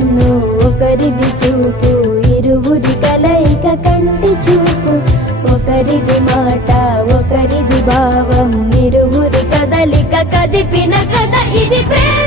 కన్ను ఒకరిది చూపు, ఇరువురి కలయిక కంటి చూపు. ఒకరిది మాట ఒకరిది భావం, ఇరువురి కదలిక కదిపిన కథ ఇది ప్రేమ.